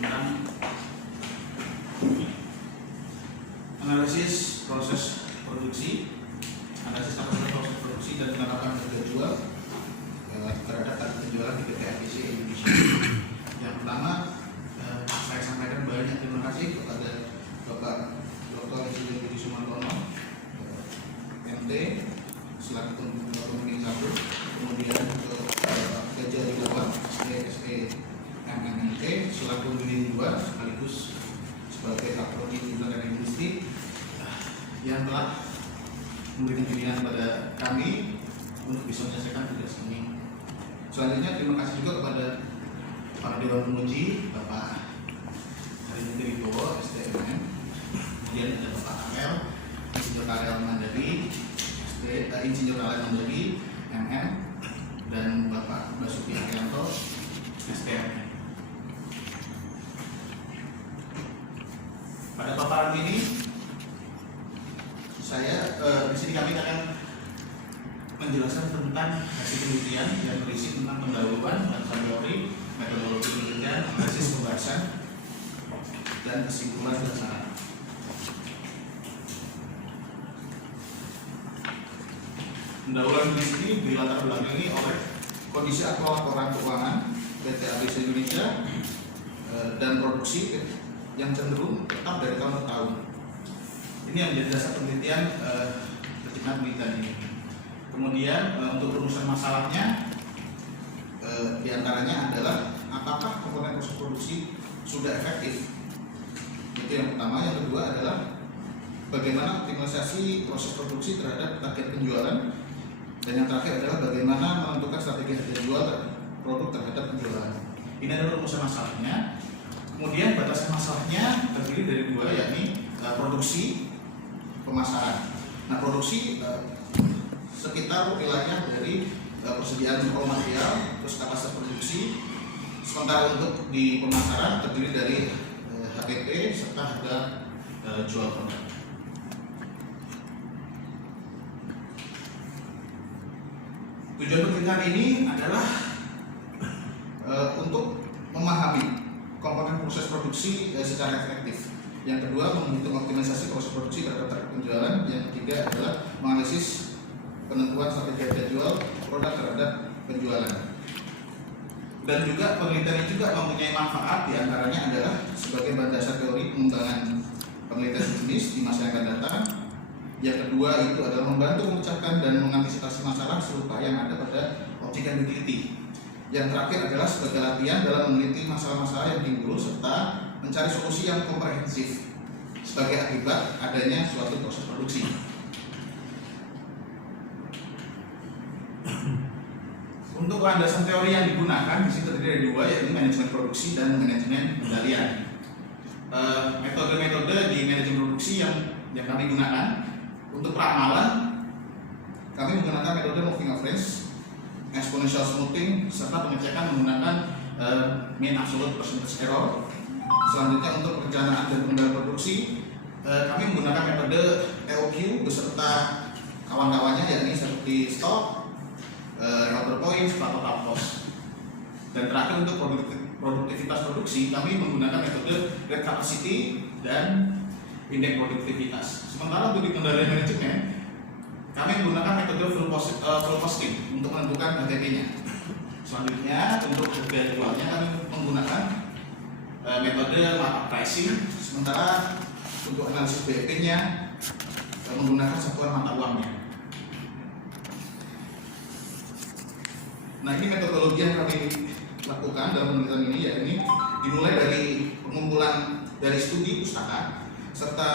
tentang analisis proses produksi, analisis kapasitas proses produksi dan penerapan harga jual terhadap tarif penjualan di PT ABC Indonesia. Yang pertama, saya sampaikan banyak terima kasih kepada Bapak Dr. Insinyur Budi Sumartono, MT, selaku pemimpin satu, kemudian ke Gajah Wilawan, SE MNT, selaku pemimpin 2, sekaligus sebagai Kaprodi Jualan dan Industri yang telah memberikan pilihan kepada kami untuk bisa menyelesaikan tugas ini. Selanjutnya terima kasih juga kepada para Dewan Penguji, Bapak Haryadi Wibowo, SDMM, kemudian ada Bapak Karel, Insinyur Karel Mandari, Insinyur Karel Mandari, MM, dan Bapak Basuki Haryanto, SDMM. Pada paparan ini, di sini kami akan menjelaskan tentang hasil penelitian yang berisi tentang pendahuluan, batasan teori, metodologi penelitian, analisis pembahasan, dan kesimpulan dasar. Pendahuluan di sini dilatar belakangi oleh kondisi aktual laporan keuangan PT ABC Indonesia dan produksi yang cenderung tetap dari tahun ke tahun. Ini yang menjadi dasar penelitian ketika penelitian ini. Kemudian untuk rumusan masalahnya diantaranya adalah apakah komponen proses produksi sudah efektif. Itu yang pertama. Yang kedua adalah bagaimana optimalisasi proses produksi terhadap target penjualan. Dan yang terakhir adalah bagaimana menentukan strategi harga jual produk terhadap penjualan. Ini adalah rumusan masalahnya. Kemudian batasan masalahnya terdiri dari 2, yakni produksi, pemasaran. Nah, produksi sekitar wilayah dari persediaan raw material, terus kapasitas produksi. Sementara untuk di pemasaran terdiri dari HPP serta harga jual produk. Tujuan penelitian ini adalah untuk memahami komponen proses produksi secara efektif. Yang kedua, menghitung optimalisasi proses produksi terhadap tarif penjualan. Yang ketiga adalah menganalisis penentuan strategi harga jual produk terhadap penjualan. Dan juga penelitian ini juga mempunyai manfaat, diantaranya adalah sebagai bahan dasar teori pengembangan penelitian jenis di masa yang akan datang. Yang kedua itu adalah membantu memecahkan dan mengantisipasi masalah serupa yang ada pada objek and utility. Yang terakhir adalah sebagai latihan dalam meneliti masalah-masalah yang timbul serta mencari solusi yang komprehensif sebagai akibat adanya suatu proses produksi. Untuk landasan teori yang digunakan di situ terdiri dari 2, yaitu manajemen produksi dan manajemen pengendalian. Metode-metode di manajemen produksi yang kami gunakan untuk peramalan, kami menggunakan metode moving average, exponential smoothing, serta pengecekan menggunakan mean absolute percentage error. Selanjutnya untuk perencanaan dan pengendalian produksi, kami menggunakan metode EOQ beserta kawan-kawannya, yakni seperti stock, order point, atau top cost. Dan terakhir untuk produktivitas produksi, kami menggunakan metode rate capacity dan indeks produktivitas. Sementara untuk di kendalian manajemen, kami menggunakan metode full costing untuk menentukan HTP-nya. Selanjutnya untuk harga jualnya kami menggunakan metode markup pricing. Sementara untuk analisis BEP-nya menggunakan satuan mata uangnya. Nah, ini metodologi yang kami lakukan dalam penelitian ini, yakni dimulai dari pengumpulan dari studi pustaka serta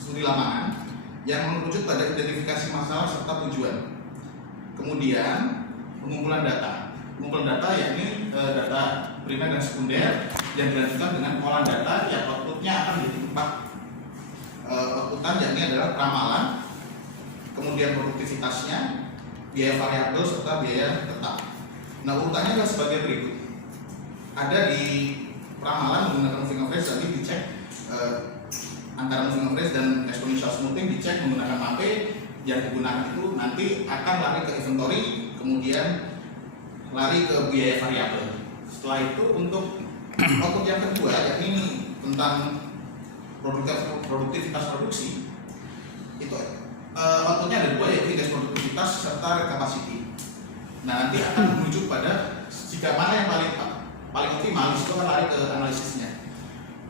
studi lapangan yang merujuk pada identifikasi masalah serta tujuan. Kemudian pengumpulan data. Pengumpulan data yakni data primer dan sekunder yang dilanjutkan dengan pengolahan data yang outputnya akan menjadi 4 outputan, yakni adalah peramalan, kemudian produktivitasnya, biaya variabel serta biaya tetap. Nah, urutannya adalah sebagai berikut. Ada di peramalan menggunakan moving average, tadi dicek antara moving average dan exponential smoothing dicek menggunakan MAPE. Yang digunakan itu nanti akan lari ke inventory, kemudian lari ke biaya variabel. Setelah itu untuk Output yang kedua yakni tentang produktivitas produksi. Itu outputnya ada dua, yaitu indeks produktivitas serta rate capacity. Nah, nanti akan menuju pada jika mana yang paling optimal, itu akan lari ke analisisnya.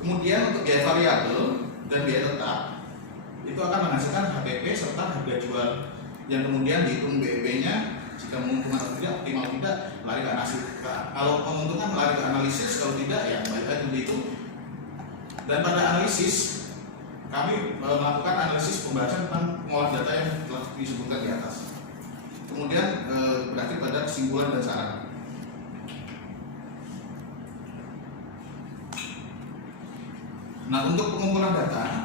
Kemudian untuk biaya variabel dan biaya tetap itu akan menghasilkan HPP serta harga jual, yang kemudian dihitung BEP-nya. Jika menguntungkan atau tidak, optimal tidak, lari ke analisis. Kalau menguntungkan lari ke analisis, kalau tidak ya balik lagi itu. Dan pada analisis kami melakukan analisis pembahasan tentang pengolahan data yang telah disebutkan di atas. Kemudian berakhir pada kesimpulan dan saran. Nah, untuk pengumpulan data,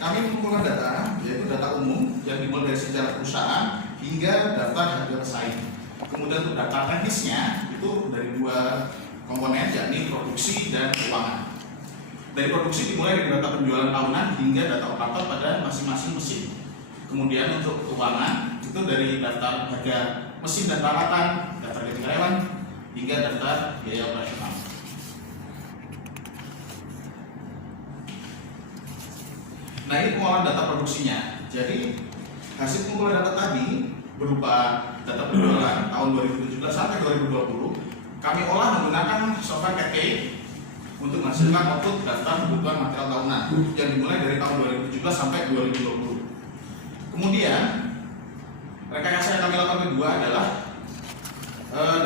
kami mengumpulkan data, yaitu data umum yang dimulai dari sejarah perusahaan hingga daftar harga pesaing. Kemudian untuk data teknisnya itu dari dua komponen, yakni produksi dan keuangan. Dari produksi dimulai dari data penjualan tahunan hingga data operator pada masing-masing mesin. Kemudian untuk keuangan itu dari daftar harga mesin dan peralatan, daftar gaji karyawan, hingga daftar biaya operasional. Nah, ini pengolahan data produksinya. Jadi hasil pengumpulan data tadi berupa data penjualan tahun 2017 sampai 2020 kami olah menggunakan software CAD untuk menghasilkan output daftar kebutuhan material tahunan yang dimulai dari tahun 2017 sampai 2020. Kemudian rekayasa yang kami lakukan kedua adalah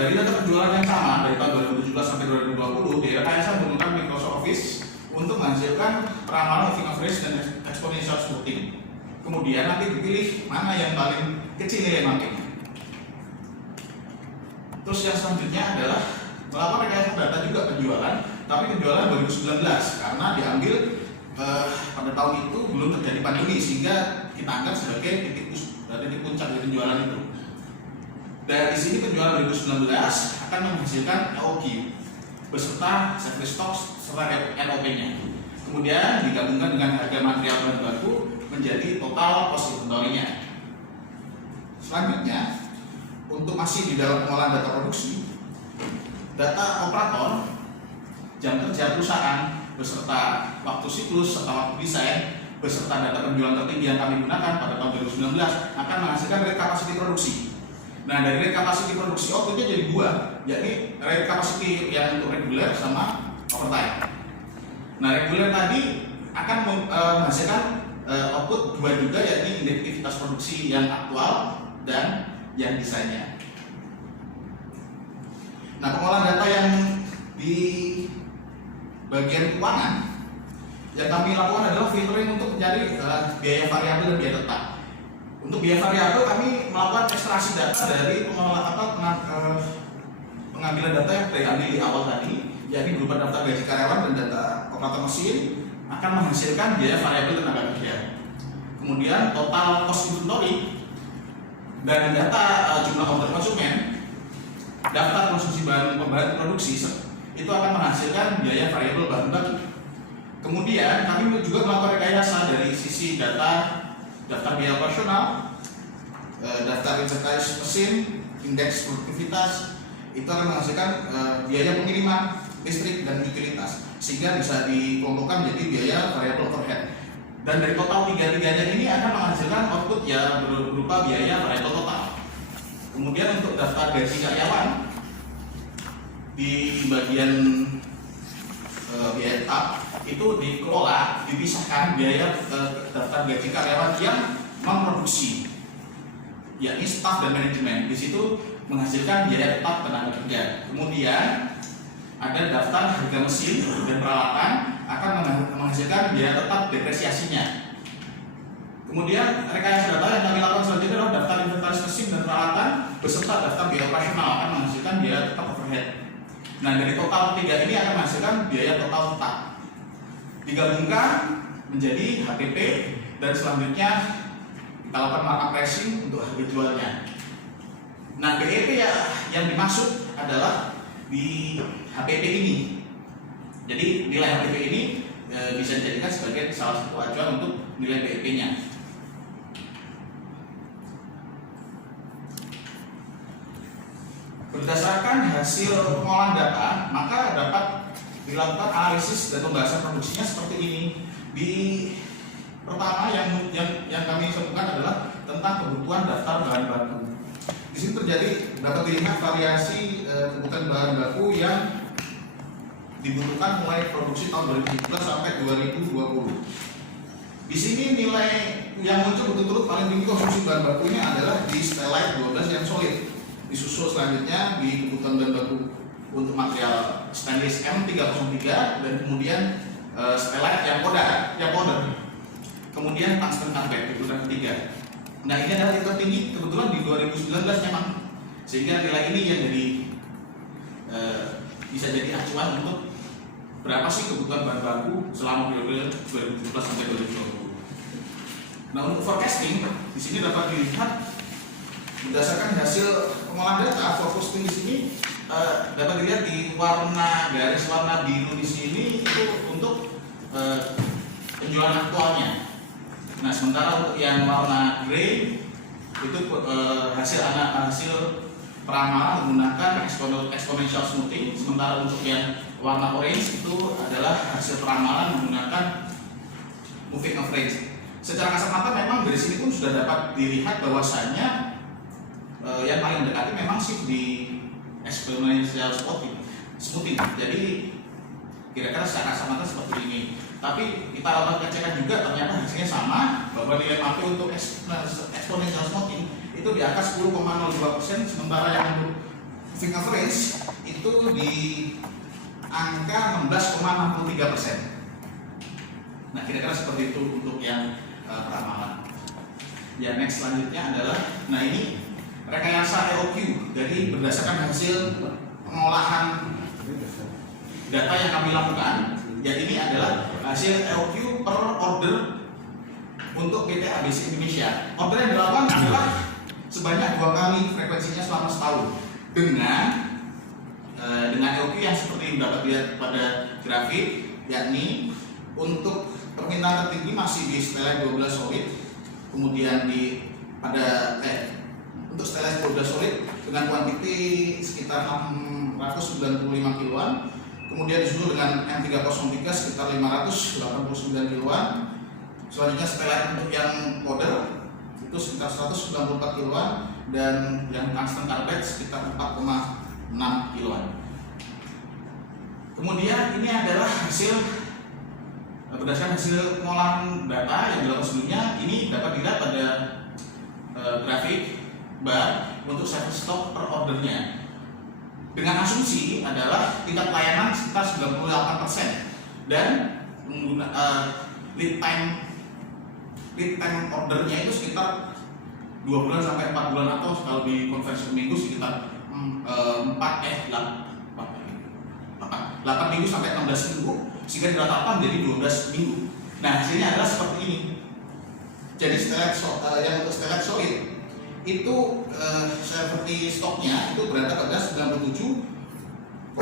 dari data penjualan yang sama dari tahun 2017 sampai 2020 direkayasa menggunakan Microsoft Office untuk menghasilkan peramalan moving average dan exponential smoothing. Kemudian nanti dipilih mana yang paling kecil nilai mapping. Terus yang selanjutnya adalah melakukan rekayasa data juga penjualan, tapi penjualan 2019 karena diambil pada tahun itu belum terjadi pandemi, sehingga kita anggap sebagai titik puncak dari penjualan itu. Dan di sini penjualan 2019 akan menghasilkan EOQ beserta safety stock serta NOP-nya. Kemudian digabungkan dengan harga material bahan baku menjadi total cost inventory-nya. Selanjutnya, untuk masih di dalam pengolahan data produksi, data operator, jam kerja perusahaan beserta waktu siklus serta waktu desain beserta data penjualan tertinggi yang kami gunakan pada tahun 2019 akan menghasilkan rate capacity produksi. Nah, dari rate capacity produksi outputnya jadi dua, yakni rate capacity yang untuk reguler sama overtime. Nah, reguler tadi akan menghasilkan output dua juga, yakni indeks produksi yang aktual dan yang desainnya. Nah, pengolahan data yang di bagian keuangan yang kami lakukan adalah filtering untuk mencari biaya variabel dan biaya tetap. Untuk biaya variabel kami melakukan ekstraksi data dari pengambilan data yang diambil di awal tadi, yakni berupa daftar gaji karyawan dan data operator mesin akan menghasilkan biaya variabel tenaga kerja. Kemudian total cost inventory dan data jumlah order konsumen, daftar konsumsi bahan produksi itu akan menghasilkan biaya variabel bahan baku. Kemudian kami juga melakukan rekayasa dari sisi daftar biaya operasional, daftar inventaris mesin, indeks produktivitas, itu akan menghasilkan biaya pengiriman listrik dan utilitas, sehingga bisa dikelompokkan menjadi biaya variabel overhead. Dan dari total tiga-tiganya ini akan menghasilkan output ya berupa biaya variabel total. Kemudian untuk daftar gaji karyawan di bagian biaya tetap itu dikelola, dipisahkan biaya daftar gaji karyawan yang memproduksi, yakni staf dan manajemen. Di situ menghasilkan biaya tetap tenaga kerja. Kemudian ada daftar harga mesin dan peralatan akan menghasilkan biaya tetap depresiasinya. Kemudian rekayasa data yang kami lakukan selanjutnya adalah daftar inventaris mesin dan peralatan beserta daftar biaya operasional akan menghasilkan biaya tetap overhead. Nah, dari total tiga ini akan menghasilkan biaya total tetap. Digabungkan menjadi HPP dan selanjutnya kita lakukan markup pricing untuk harga jualnya. Nah, BEP yang dimaksud adalah di HPP ini. Jadi nilai HPP ini bisa dijadikan sebagai salah satu acuan untuk nilai BEP-nya. Berdasarkan hasil pengolahan data, maka dapat dilakukan analisis dan pembahasan produksinya seperti ini. Di pertama yang kami sebutkan adalah tentang kebutuhan daftar bahan baku. Di sini terjadi dapat dilihat variasi kebutuhan bahan baku yang dibutuhkan mulai produksi tahun 2017 sampai 2020. Di sini nilai yang muncul berturut-turut paling tinggi konsumsi bahan baku ini adalah di Stellite 12 yang solid. Disusul selanjutnya di kebutuhan bahan baku untuk material stainless M303 dan kemudian Stellite yang powder. Kemudian tungsten carbide di urutan ketiga. Nah, ini adalah yang tertinggi kebetulan di 2019 memang, sehingga nilai ini yang jadi bisa jadi acuan untuk berapa sih kebutuhan bahan baku selama periode 2017 sampai 2020. Nah, untuk forecasting di sini dapat dilihat berdasarkan hasil pengolahan data. Forecasting di sini dapat dilihat di garis warna biru di sini itu untuk penjualan aktualnya. Nah, sementara untuk yang warna grey itu hasil peramalan menggunakan exponential smoothing. Sementara untuk yang warna orange itu adalah hasil peramalan menggunakan moving average. Secara kasat mata memang dari sini pun sudah dapat dilihat bahwasanya yang paling mendekati memang sih di exponential smoothing. Jadi kira-kira secara kasat mata seperti ini. Tapi kita lakukan pengecekan juga, ternyata hasilnya sama, bahwa nilai MAP untuk exponential smoothing itu di angka 10,02%, sementara yang untuk moving average itu di angka 16,63%. Nah, kira-kira seperti itu untuk yang peramalan. Ya, next selanjutnya adalah, nah ini rekayasa EOQ. Jadi berdasarkan hasil pengolahan data yang kami lakukan, ya ini adalah hasil EOQ per order untuk PT ABC Indonesia. Order yang dilakukan adalah sebanyak 2 kali frekuensinya selama setahun dengan EOQ yang seperti dapat dilihat pada grafik, yakni untuk permintaan tertinggi masih di Stellite 12 solid, kemudian untuk Stellite 12 solid dengan kuantiti sekitar 695 kiloan. Kemudian disusul dengan M303 sekitar 589 kiloan. Selanjutnya Stellite untuk yang powder itu sekitar 194 kiloan, dan yang tungsten carbide sekitar 4,6 kiloan. Kemudian ini adalah berdasarkan hasil pengolahan data yang dilakukan sebelumnya. Ini dapat dilihat pada grafik bar untuk service stock per ordernya. Dengan asumsi adalah tingkat pelayanan sekitar 98% dan lead time ordernya itu sekitar 2 bulan sampai 4 bulan, atau kalau di konversi minggu sekitar 8 minggu sampai 16 minggu, sehingga diratakan menjadi 12 minggu. Nah, hasilnya adalah seperti ini. Jadi yang untuk Stellite solid itu seperti stoknya itu berada pada 97,99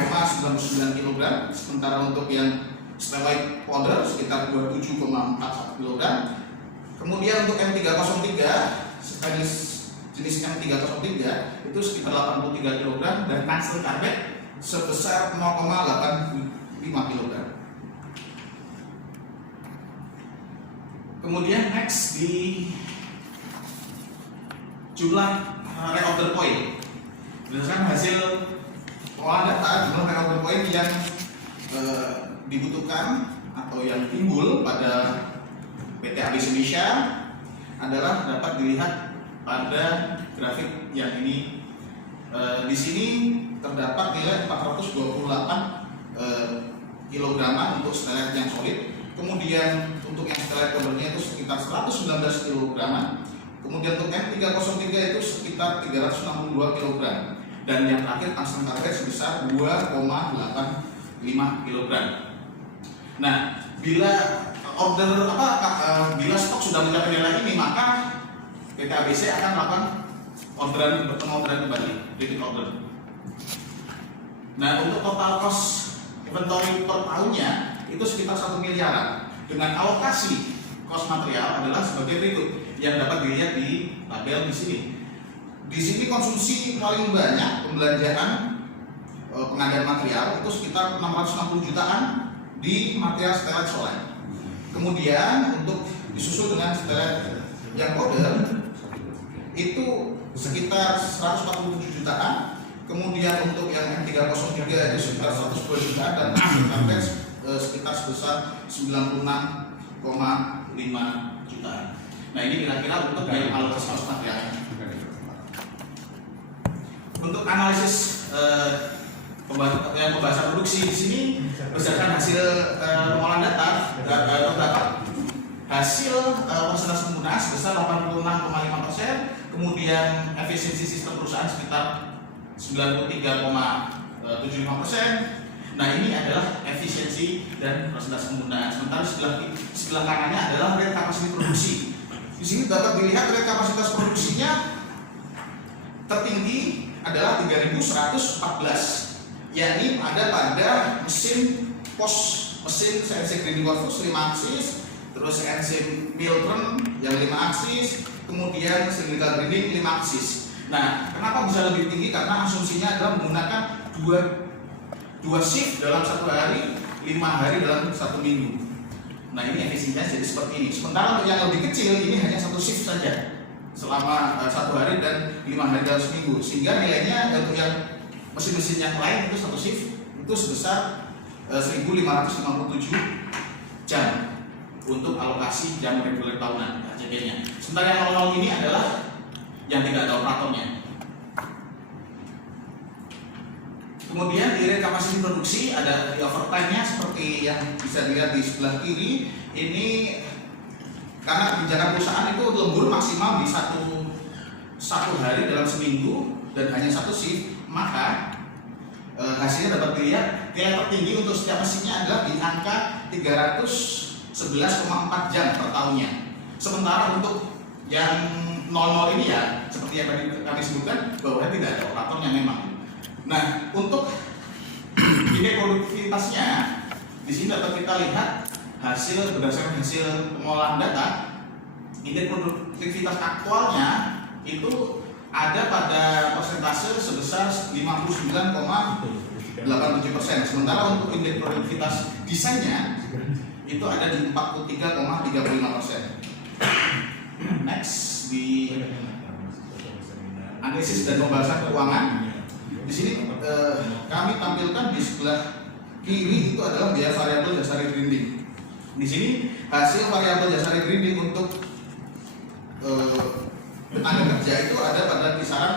kg, sementara untuk yang Stellite powder sekitar 27,41 kg. Kemudian untuk M303 stainless jenis M303 itu sekitar 83 kg, dan tungsten carbide sebesar 0,85 kg. Kemudian next di jumlah reorder point. Berdasarkan hasil pengolahan data, jumlah reorder point yang dibutuhkan atau yang timbul pada PT ABC Indonesia adalah dapat dilihat pada grafik yang ini. Di sini terdapat nilai 428 kg untuk Stellite yang solid. Kemudian untuk yang Stellite powdernya itu sekitar 119 kg. Kemudian untuk M303 itu sekitar 362 kg. Dan yang terakhir tungsten carbide sebesar 2,85 kg. Nah, bila bila stok sudah mencapai nilai ini, maka PT ABC akan melakukan orderan kembali, repeat order. Nah, untuk total cost inventory per tahunnya itu sekitar 1 miliaran, dengan alokasi cost material adalah sebagai berikut yang dapat dilihat di tabel di sini. Di sini konsumsi paling banyak pembelanjaan pengadaan material itu sekitar 660 jutaan di material setelan solar. Kemudian untuk disusul dengan setelan yang powder itu sekitar 147 jutaan. Kemudian untuk yang M303 itu sekitar 110 jutaan dan sampai sekitar sebesar 96,5 jutaan. Nah ini kira-kira untuk yang alokasi materialnya. Untuk analisis pembahasan produksi di sini berdasarkan hasil pengolahan data terdapat hasil persentase penggunaan sebesar 86,5%, kemudian efisiensi sistem perusahaan sekitar 93,75%. Nah ini adalah efisiensi dan persentase penggunaan. Sementara sebelah kanannya adalah rate kapasitas produksi. Di sini dapat dilihat rate kapasitas produksinya tertinggi adalah 3.114, yakni ada pada mesin mesin CNC grinding converter 5 aksis, terus CNC Miltron yang 5 aksis, kemudian cylindrical grinding 5 aksis. Nah, kenapa bisa lebih tinggi? Karena asumsinya adalah menggunakan dua shift dalam 1 hari, 5 hari dalam 1 minggu. Nah, ini efisiensinya jadi seperti ini. Sementara untuk yang lebih kecil ini hanya 1 shift saja selama 1 hari dan 5 hari dalam seminggu, sehingga nilainya untuk yang mesin-mesin yang lain itu 1 shift itu sebesar 1.557 jam untuk alokasi jam reguler tahunan HCP-nya. Sementara yang 00 ini adalah yang tidak ada operatornya. Kemudian di rate kapasitas produksi ada di overtime-nya seperti yang bisa dilihat di sebelah kiri. Ini karena kebijakan perusahaan itu lembur maksimal di satu hari dalam seminggu dan hanya 1 shift, maka hasilnya dapat dilihat nilai tertinggi untuk setiap mesinnya adalah di angka 311,4 jam per tahunnya. Sementara untuk yang 00 ini ya seperti yang tadi kami sebutkan bahwa tidak ada operatornya memang. Nah, untuk indeks produktivitasnya di sini dapat kita lihat hasil berdasarkan hasil pengolahan data. Indeks produktivitas aktualnya itu ada pada persentase sebesar 59,87%. Sementara untuk indeks produktivitas desainnya itu ada di 43,35%. Next di analisis dan pembahasan keuangan. Di sini kami tampilkan di sebelah kiri itu adalah biaya variabel dasar grinding. Di sini hasil variabel dasar grinding untuk tenaga kerja itu ada pada kisaran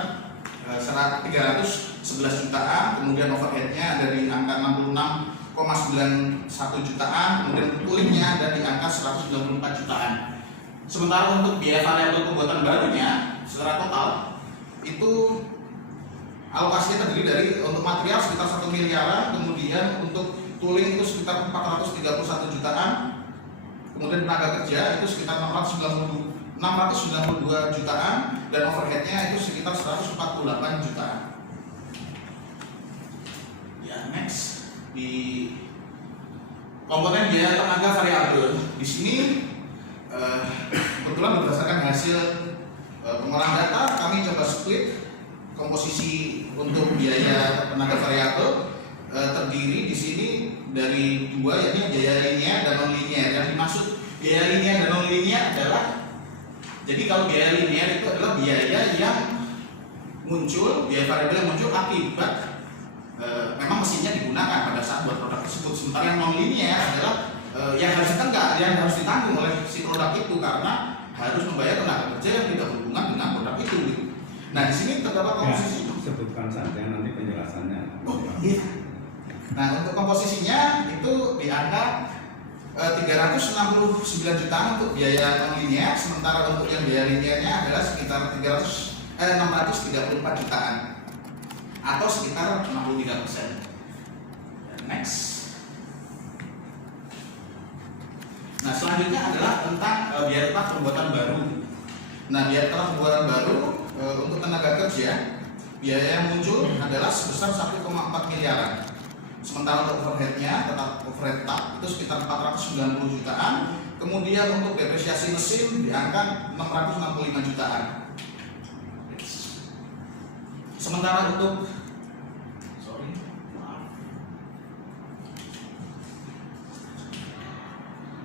311 jutaan, kemudian overheadnya ada di angka 66,91 jutaan, kemudian toolingnya ada di angka 194 jutaan. Sementara untuk biaya variabel pembuatan barunya secara total itu alokasinya terdiri dari untuk material sekitar 1 miliaran, kemudian untuk tooling itu sekitar 431 jutaan, kemudian tenaga kerja itu sekitar 692 jutaan, dan overheadnya itu sekitar 148 jutaan. Ya, next di komponen biaya tenaga variabel. Di sini kebetulan berdasarkan hasil pengolahan data kami coba split komposisi untuk biaya tenaga variabel. Terdiri di sini dari 2, yakni biaya linear dan non linear. Yang dimaksud biaya linear dan non linear adalah, jadi kalau biaya linear itu adalah biaya yang muncul, biaya variabel yang muncul akibat memang mesinnya digunakan pada saat buat produk tersebut. Sementara yang non linear adalah yang harus ditanggung oleh si produk itu karena harus membayar tenaga kerja yang tidak berhubungan dengan produk itu. Nah, di sini terdapat komposisi. Sebutkan saja nanti penjelasannya. Oh, iya. Nah, untuk komposisinya itu di angka 369 jutaan untuk biaya non linear, sementara untuk yang biaya linearnya adalah sekitar 634 jutaan atau sekitar 63%. Next. Nah, selanjutnya adalah tentang biaya tetap pembuatan baru. Nah, biaya tetap pembuatan baru untuk tenaga kerja, biaya yang muncul adalah sebesar 1,4 miliaran. Sementara untuk overheadnya, tetap overhead tetap itu sekitar 490 jutaan. Kemudian untuk depresiasi mesin di angka 665 jutaan. Sementara untuk maaf.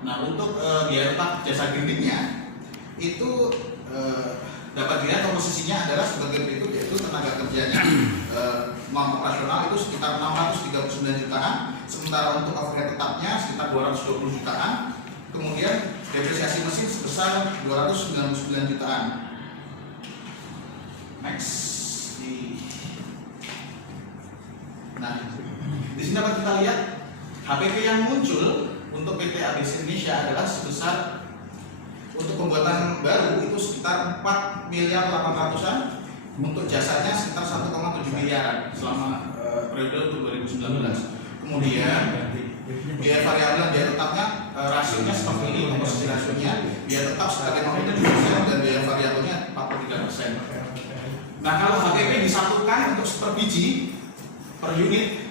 Nah, untuk biaya tetap jasa grindingnya itu dapat dilihat komposisinya adalah sebagai berikut, yaitu tenaga kerjanya non operasional itu sekitar 639 jutaan, sementara untuk overhead tetapnya sekitar 220 jutaan, kemudian depresiasi mesin sebesar 299 jutaan. Next. Nah, di sini dapat kita lihat HPP yang muncul untuk PT ABC Indonesia adalah sebesar untuk pembuatan baru itu sekitar 4 miliar 800-an, untuk jasanya sekitar 1,7 miliaran selama periode untuk 2019. Kemudian biaya variabel dan biaya tetapnya rasionya seperti ini, komposisi rasionya biaya tetap sekitar 57% dan biaya variabelnya 43%. Nah, kalau HPP disatukan untuk per biji per unit,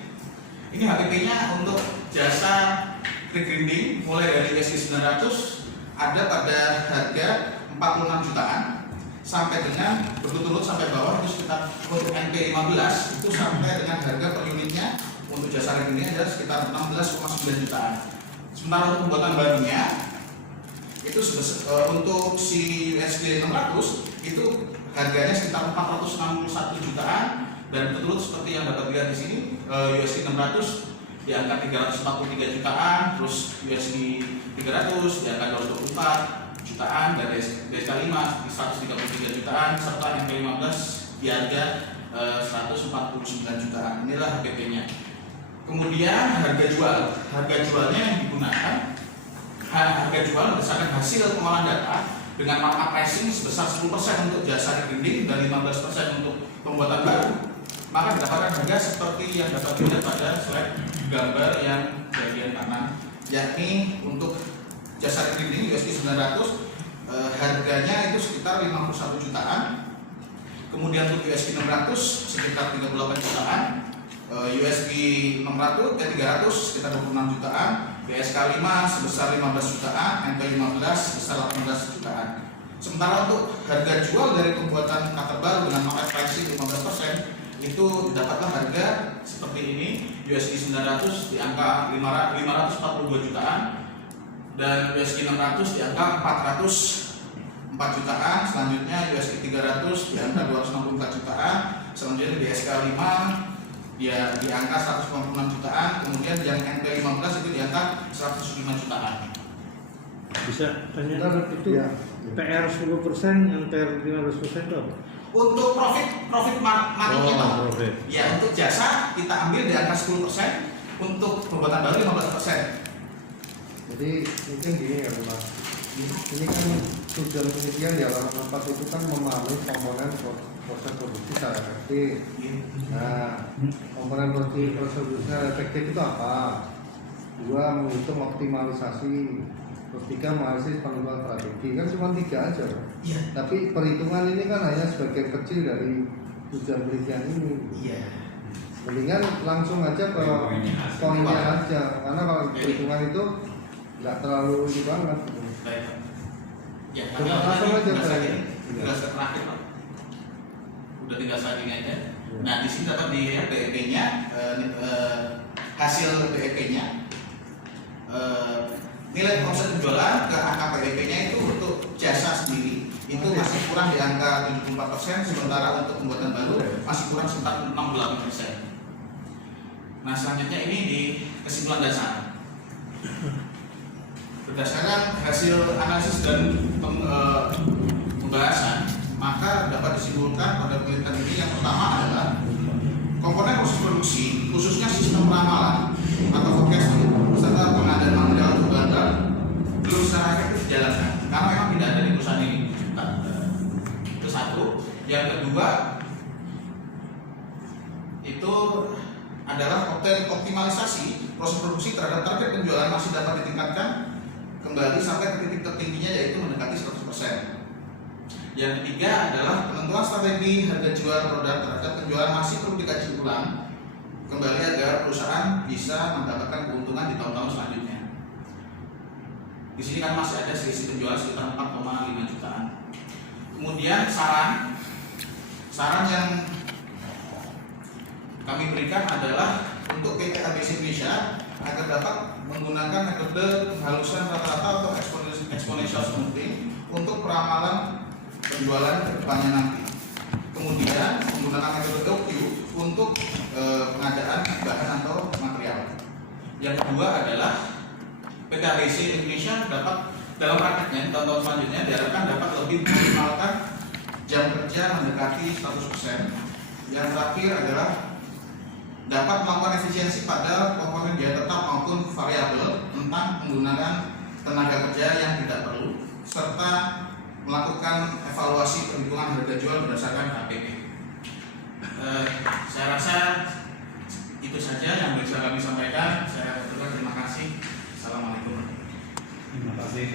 ini HPP-nya untuk jasa grinding mulai dari USD 900 ada pada harga 46 jutaan sampai dengan berturut-turut sampai bawah itu sekitar untuk NP15 itu sampai dengan harga per unitnya untuk jasa grinding adalah sekitar 16,9 jutaan. Sementara untuk pembuatan barunya itu untuk si USD 600 itu harganya sekitar 461 jutaan dan berturut seperti yang dapat dilihat di sini, USD 600 di angka 343 jutaan, terus USD 300 di angka 224 jutaan, dan DSK 5 di 133 jutaan, serta NP15 di harga 149 jutaan. Inilah HPP-nya. Kemudian harga jualnya yang digunakan, harga jual berdasarkan hasil pengolahan data dengan markup pricing sebesar 10% untuk jasa grinding dan 15% untuk pembuatan baru, maka didapatkan harga seperti yang dapat dilihat pada slide gambar yang bagian kanan, yakni untuk jasa grinding USD 900 harganya itu sekitar 51 jutaan, kemudian untuk USD 600 sekitar 38 jutaan, USD 300 sekitar 26 jutaan, BSK 5 sebesar 15 jutaan, NP15 sebesar 18 jutaan. Sementara untuk harga jual dari pembuatan cutter baru dengan market pricing 15% itu dapatlah harga seperti ini, USD 900 di angka 542 jutaan dan USD 600 di angka 404 jutaan, selanjutnya USD 300 di angka 264 jutaan, selanjutnya BSK 5 ya di angka 196 jutaan, kemudian yang NP15 itu di angka 105 jutaan. Bisa tanya itu ya. PR 10%, yang PR 15% itu apa? Untuk profit marginnya profit. Ya, untuk jasa kita ambil di angka 10%, untuk pembuatan baru 15%. Jadi mungkin gini ya Pak, ini kan tujuan penelitian di halaman 4 itu kan memahami komponen proses produksi secara efektif. Nah, komponen proses produksi secara efektif itu apa? 2, menghitung optimalisasi. Terus 3, menganalisis penentuan strategi. Kan cuma 3 aja. Iya. Tapi perhitungan ini kan hanya sebagian kecil dari tujuan penelitian ini. Iya. Mendingan langsung aja ke poinnya aja, karena kalau perhitungan itu nggak terlalu ini banget gitu. Baik. Ya, Coba langsung aja tinggal Pak. tinggal terakhir Pak. Udah tinggal saling aja. Nah, di sini dapat dilihat BEP-nya, hasil BEP-nya, nilai omset penjualan ke angka BEP-nya itu untuk jasa sendiri itu masih kurang di angka 74%, sementara untuk pembuatan baru masih kurang sekitar 68%. Nah, selanjutnya ini di kesimpulan dasar. Berdasarkan hasil analisis dan pembahasan, maka dapat disimpulkan pada penelitian ini yang pertama adalah komponen proses produksi, khususnya sistem ramalan atau forecasting serta pengadaan material untuk bahan baru belum secara efektif dijalankan karena memang tidak ada di perusahaan ini. Itu satu. Yang kedua itu adalah optimalisasi proses produksi terhadap target penjualan masih dapat ditingkatkan kembali sampai ke titik tertingginya, yaitu mendekati 100%. Yang ketiga adalah penentuan strategi harga jual produk terhadap penjualan masih perlu dikaji ulang kembali agar perusahaan bisa mendapatkan keuntungan di tahun-tahun selanjutnya. Di sini kan masih ada selisih penjualan sekitar 4,5 jutaan. Kemudian saran yang diberikan adalah untuk PT ABC Indonesia agar dapat menggunakan metode penghalusan rata-rata atau exponential smoothing untuk peramalan penjualan ke depannya nanti. Kemudian menggunakan metode OQ untuk pengadaan bahan atau material. Yang kedua adalah PT ABC Indonesia dapat dalam prakteknya tahun-tahun selanjutnya diharapkan dapat lebih memaksimalkan jam kerja mendekati 100%. Yang terakhir adalah dapat melakukan efisiensi pada komponen biaya tetap maupun variabel tentang penggunaan tenaga kerja yang tidak perlu, serta melakukan evaluasi perhitungan harga jual berdasarkan KPP. Saya rasa itu saja yang bisa kami sampaikan. Saya terima kasih. Assalamualaikum. Terima kasih.